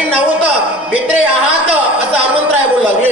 मी नव्हतं भित्रे आहात असं हनुमंतराय बोलू लागले.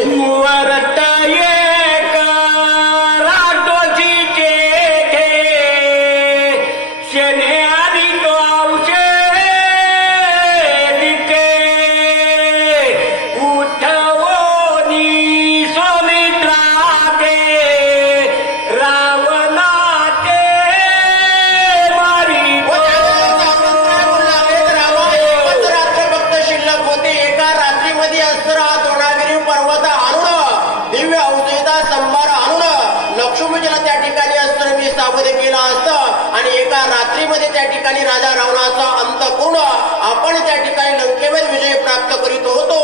लक्ष्मीजीला त्या ठिकाणी अस्त्र मी सावध केलं असतं आणि एका रात्रीमध्ये त्या ठिकाणी राजा रावणाचा अंत करून आपण त्या ठिकाणी लंकेवर विजय प्राप्त करीत होतो.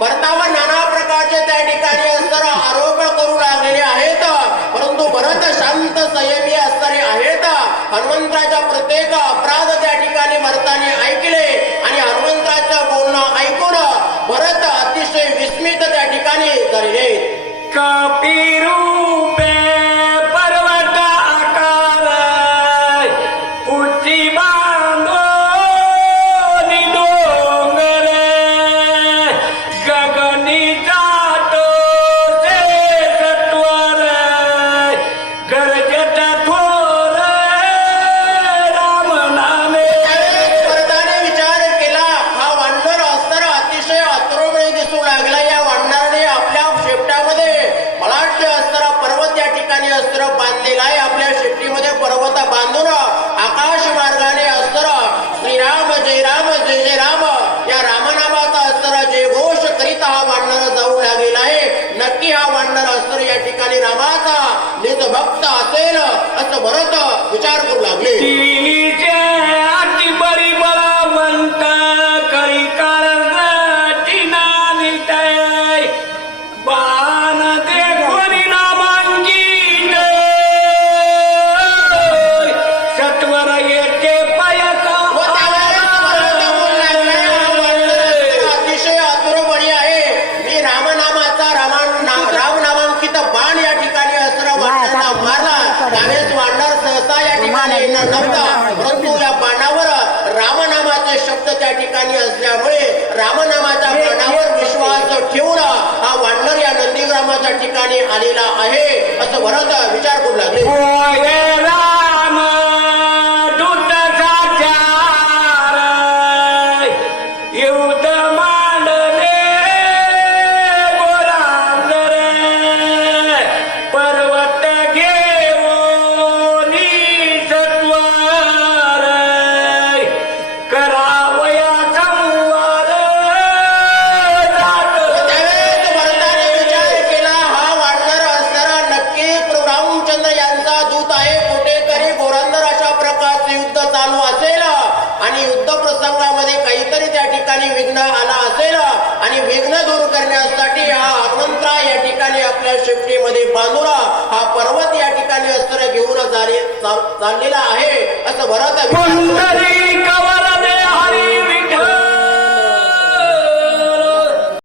भरतावर नाना प्रकारचे त्या ठिकाणी अस्त्र आरोप करू लागलेले आहेत, परंतु भरत शांत संयमी असणारे आहेत. हनुमंताच्या प्रत्येक अपराध त्या ठिकाणी भरताने ऐकले आणि हनुमंताचं बोलणं ऐकून भरत अतिशय विस्मित त्या ठिकाणी झालेले. कपिरूपे पर्वत आकार उची बांधो डोंगर गगनी जातो से सत्वर गरजत थोर राम नामे. भरताने विचार केला, हा वानर अस्त्र अतिशय अत्रोमय दिसू लागला. या वानराने आपल्या शेपटामध्ये बलाढ्य अस्त्र पर्वत या ठिकाणी अस्त्र बांधलेला आहे. आपल्या शेपटीमध्ये पर्वत बांधून आकाश मार्गाने अस्त्र श्रीराम जय राम या रामनामाचा अस्त्र जय घोष करीत हा वानर जाऊ लागलेला आहे. नक्की हा वानर अस्त्र या ठिकाणी रामाचा निज भक्त असेल असं भरत विचार करू लागले. अति बरी बळवंत करी कारती नानित बाण देखून नामांकित सत्वर येते पयका. अतिशय अतुरबळी आहे. मी रामनामाचा राम नामांकित बाण या ठिकाणी अस्त्र वानरांना मारला. त्यावेळेस वानर सहसा या ठिकाणी येणार नव्हता, परंतु या बाणावर रामनामाचे शब्द त्या ठिकाणी असल्यामुळे रामनामाच्या बाणावर विश्वास ठेवून हा वानर या नंदीग्रामाच्या ठिकाणी आलेला आहे असं भरत विचार करू लागले. होय राम दूत साचार युद्ध मांडले गोरांगर पर्वत घेऊन सत्वर करावया संवार जात. त्यावेळेस भरताने विचार केला, हा वानर असणारा नक्की प्रभू रामचंद्र यांचा दूत आहे. कुठेतरी घोरंदर अशा प्रकारचे युद्ध चालू असेल आणि युद्ध प्रसंगामध्ये काहीतरी त्या ठिकाणी विघ्न आला असेल आणि विघ्न दूर करण्यासाठी हा हनुमंतराय या ठिकाणी आपल्या शेपटीमध्ये बांधून हा पर्वत या ठिकाणी अस्त्र घेऊन चाललेला आहे असं भरत विचार कुंडली